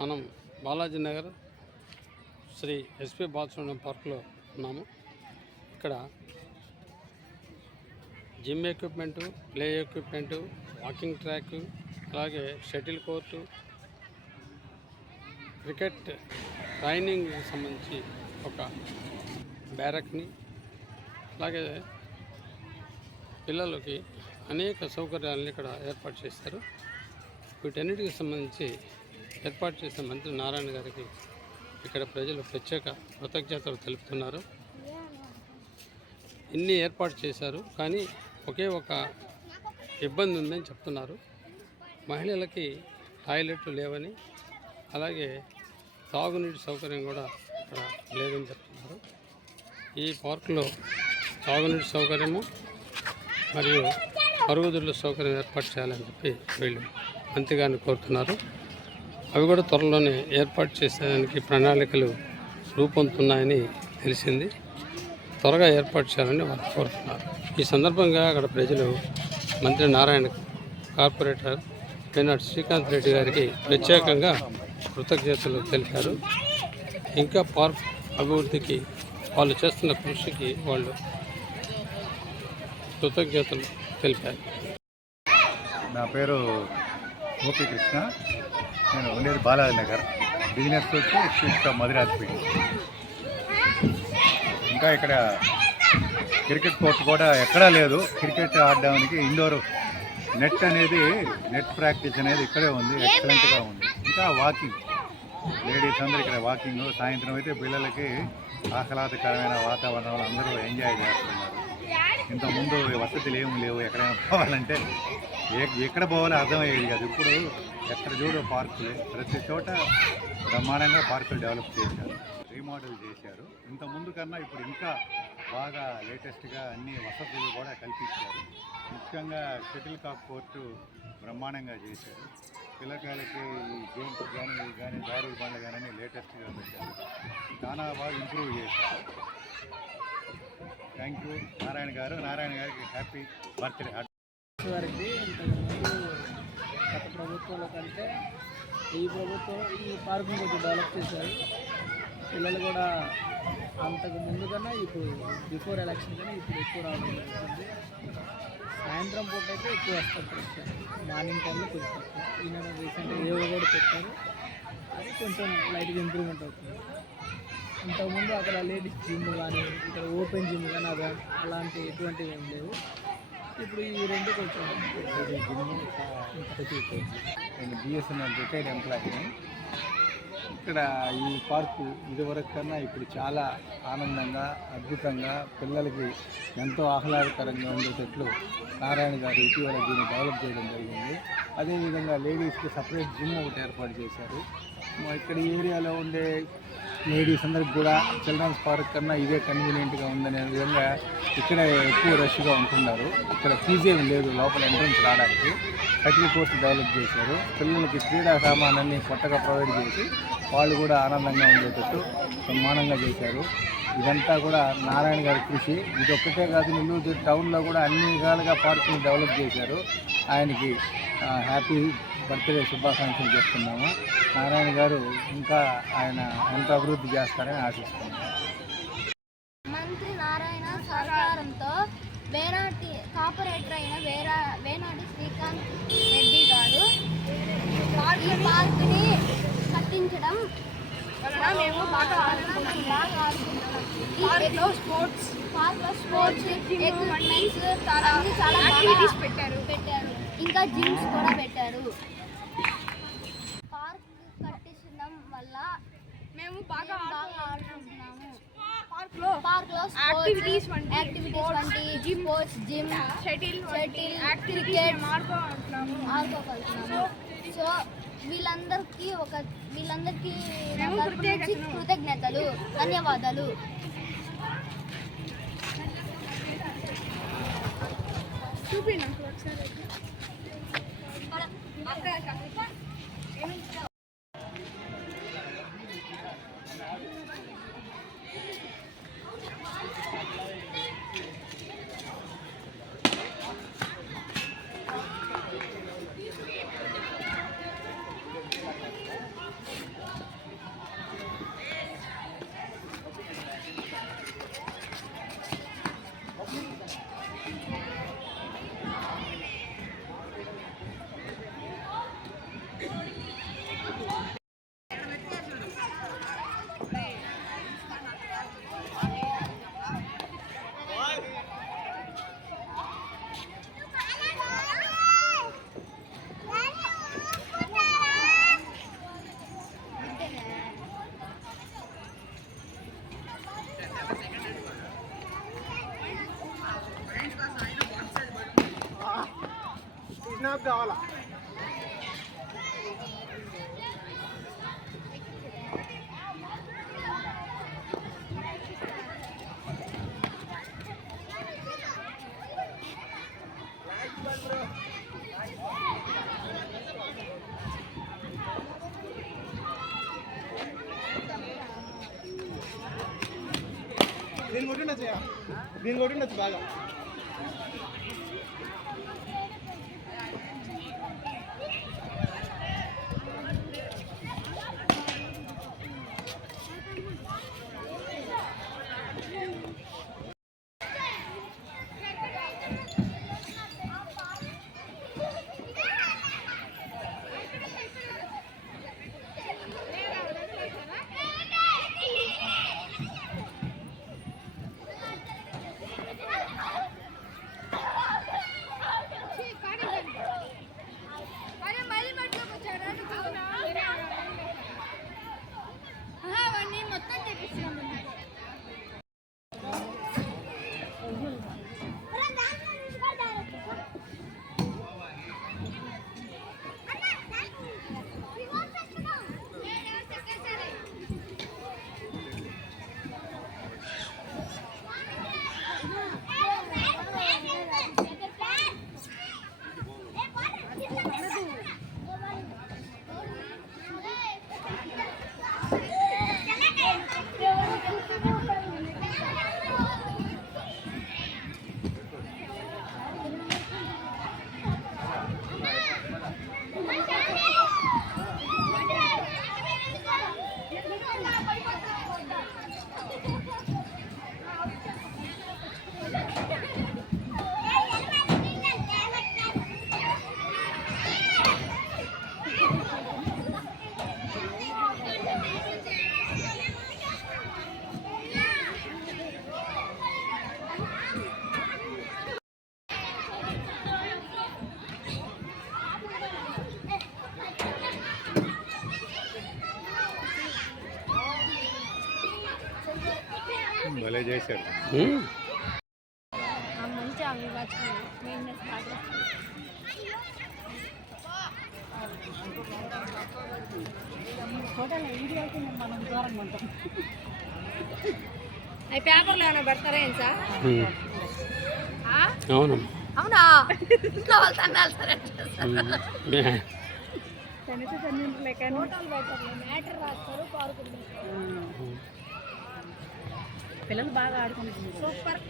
మనం బాలాజీ నగర్ శ్రీ ఎస్పి బాలసుబ్రహ్మణ్యం పార్క్లో ఉన్నాము. ఇక్కడ gym equipment play equipment walking track అలాగే షటిల్ కోర్టు క్రికెట్ ట్రైనింగ్కి సంబంధించి ఒక బ్యారక్ని అలాగే పిల్లలకి అనేక సౌకర్యాలను ఇక్కడ ఏర్పాటు చేశారు. వీటన్నిటికి సంబంధించి ఏర్పాటు చేసిన మంత్రి నారాయణ గారికి ఇక్కడ ప్రజలు ప్రత్యేక కృతజ్ఞతలు తెలుపుతున్నారు. ఇన్ని ఏర్పాటు చేశారు కానీ ఒకే ఒక ఇబ్బంది ఉందని చెప్తున్నారు. మహిళలకి టాయిలెట్లు లేవని అలాగే తాగునీటి సౌకర్యం కూడా ఇక్కడ లేదని చెప్తున్నారు. ఈ పార్కులో తాగునీటి సౌకర్యము మరియు మరుగుదొడ్ల సౌకర్యం ఏర్పాటు చేయాలని చెప్పి వీళ్ళు మంత్రి గారిని కోరుతున్నారు. అవి కూడా త్వరలోనే ఏర్పాటు చేసేదానికి ప్రణాళికలు రూపొందుతున్నాయని తెలిసింది. త్వరగా ఏర్పాటు చేయాలని వారు కోరుతున్నారు. ఈ సందర్భంగా అక్కడ ప్రజలు మంత్రి నారాయణ కార్పొరేటర్ పెనాట్ శ్రీకాంత్ రెడ్డి గారికి ప్రత్యేకంగా కృతజ్ఞతలు తెలిపారు. ఇంకా పార్క్ అభివృద్ధికి వాళ్ళు చేస్తున్న కృషికి వాళ్ళు కృతజ్ఞతలు తెలిపారు. నా పేరు గోపీకృష్ణ నేను ఉండేది బాలాజీ నగర్ బిజినెస్ వచ్చి స్వీట్ మధుర ఇంకా ఇక్కడ క్రికెట్ కోర్ట్ కూడా ఎక్కడా లేదు. క్రికెట్ ఆడడానికి ఇండోర్ నెట్ అనేది నెట్ ప్రాక్టీస్ అనేది ఇక్కడే ఉంది. ఎక్సలెంట్గా ఉంది. ఇంకా వాకింగ్. లేడీస్ అందరూ ఇక్కడ వాకింగ్ సాయంత్రం అయితే పిల్లలకి ఆహ్లాదకరమైన వాతావరణంలో అందరూ ఎంజాయ్ చేస్తున్నారు. ఇంతకుముందు వసతులు ఏమి లేవు ఎక్కడైనా పోవాలంటే ఎక్కడ పోవాలో అర్థమయ్యేది కాదు. ఇప్పుడు ఎక్కడ చూడు పార్కులు ప్రతి చోట బ్రహ్మాండంగా పార్కులు డెవలప్ చేశారు రీమోడల్ చేశారు. ఇంత ముందు కన్నా ఇప్పుడు ఇంకా బాగా లేటెస్ట్గా అన్ని వసతులు కూడా కల్పించారు. ముఖ్యంగా షటిల్ కాక్ కోర్టు బ్రహ్మాండంగా చేశారు. పిల్లకాయలకి ఈ గేమ్స్ కానీ కానీ దారుడు బండ్లు కానీ లేటెస్ట్గా పెట్టారు. చాలా బాగా ఇంప్రూవ్ చేశారు. Thank you. నారాయణ గారు నారాయణ గారికి హ్యాపీ బర్త్డే. వారికి గత ప్రభుత్వంలో కంటే ఈ ప్రభుత్వం ఈ పార్కును కొంచెం డెవలప్ చేశారు. పిల్లలు కూడా అంతకు ముందు కన్నా ఇప్పుడు బిఫోర్ ఎలక్షన్ కన్నా ఇప్పుడు ఎక్కువ రావడం జరుగుతుంది. సాయంత్రం పూట అయితే ఎక్కువ వస్తారు ప్రస్తుతం. మార్నింగ్ టైంలో కొంచెం తక్కువ. ఈయన రీసెంట్గా యోగా కూడా పెట్టారు. అది కొంచెం లైట్గా ఇంప్రూవ్మెంట్ అవుతుంది. ఇంతకుముందు అక్కడ లేడీస్ జిమ్ కానీ ఇక్కడ ఓపెన్ జిమ్ కానీ అలా అలాంటి ఎటువంటివి ఏం లేవు. ఇప్పుడు ఈ రెండు కొంచెం నేను బిఎస్ఎన్ఎల్ రిటైర్డ్ ఎంప్లాయీని ఇక్కడ ఈ పార్కు ఇదివరకు కన్నా ఇప్పుడు చాలా ఆనందంగా అద్భుతంగా పిల్లలకి ఎంతో ఆహ్లాదకరంగా ఉండేటట్లు నారాయణ గారు ఇటీవల దీన్ని డెవలప్ చేయడం జరిగింది. అదేవిధంగా లేడీస్కి సపరేట్ జిమ్ ఒకటి ఏర్పాటు చేశారు. మా ఇక్కడ ఈ ఏరియాలో ఉండే లేడీస్ అందరికి కూడా చిల్డ్రన్స్ పార్క్ కన్నా ఇదే కన్వీనియంట్గా ఉందనే విధంగా ఇక్కడ ఎక్కువ రష్గా ఉంటున్నారు. ఇక్కడ ఫీజు ఏమి లేదు లోపల ఎంట్రన్స్ రావడానికి. సైకిల్ కోర్టు డెవలప్ చేశారు. పిల్లలకి క్రీడా సామానాన్ని కొత్తగా ప్రొవైడ్ చేసి వాళ్ళు కూడా ఆనందంగా ఉండేటట్టు సమానంగా చేశారు. ఇదంతా కూడా నారాయణ గారి కృషి. ఇది ఒక్కటే కాదు నెల్లూరు టౌన్లో కూడా అన్ని విధాలుగా పార్కులు డెవలప్ చేశారు. ఆయనకి హ్యాపీ బర్త్డే శుభాకాంక్షలు చెప్తున్నాము. నారాయణ గారు ఇంకా ఆయన ఎంత అభివృద్ధి చేస్తారని ఆశిస్తున్నాము. మంత్రి నారాయణ సహకారంతో వేనాటి కార్పొరేటర్ అయిన వేరా వేనాటి శ్రీకాంత్ రెడ్డి గారు ఈ పార్క్ని కట్టించడం మేము బాగా స్పోర్ట్స్ పార్క్లో స్పోర్ట్స్ ఎక్విప్మెంట్స్ అన్ని చాలా యాక్టివిటీస్ పెట్టారు. ఇంకా జిమ్స్ కూడా పెట్టారు. పార్క్ కట్టించడం వల్ల మేము బాగా ఆడుకుంటున్నాము. పార్క్లో పార్క్లో యాక్టివిటీస్ వంటి యాక్టివిటీస్ వంటి sports gym shuttle shuttle cricket ఆడుకోగలుగుతున్నాము. So వీళ్ళందరికీ ఒక వీళ్ళందరికీ కృతజ్ఞతలు. ధన్యవాదాలు. చూపిండి ఒకసారి స్నాప్ కావాలా దీన్ని కొట్టిండొచ్చు దీన్ని కొట్టిండొచ్చు బాగా అవి పేపర్లో ఏమైనా పెడతారా ఏం సార్. అవును. అవునా? ఇంట్లో వాళ్ళు తన్నాలి సరే. పిల్లలు బాగా ఆడుకుంటున్నారు సూపర్.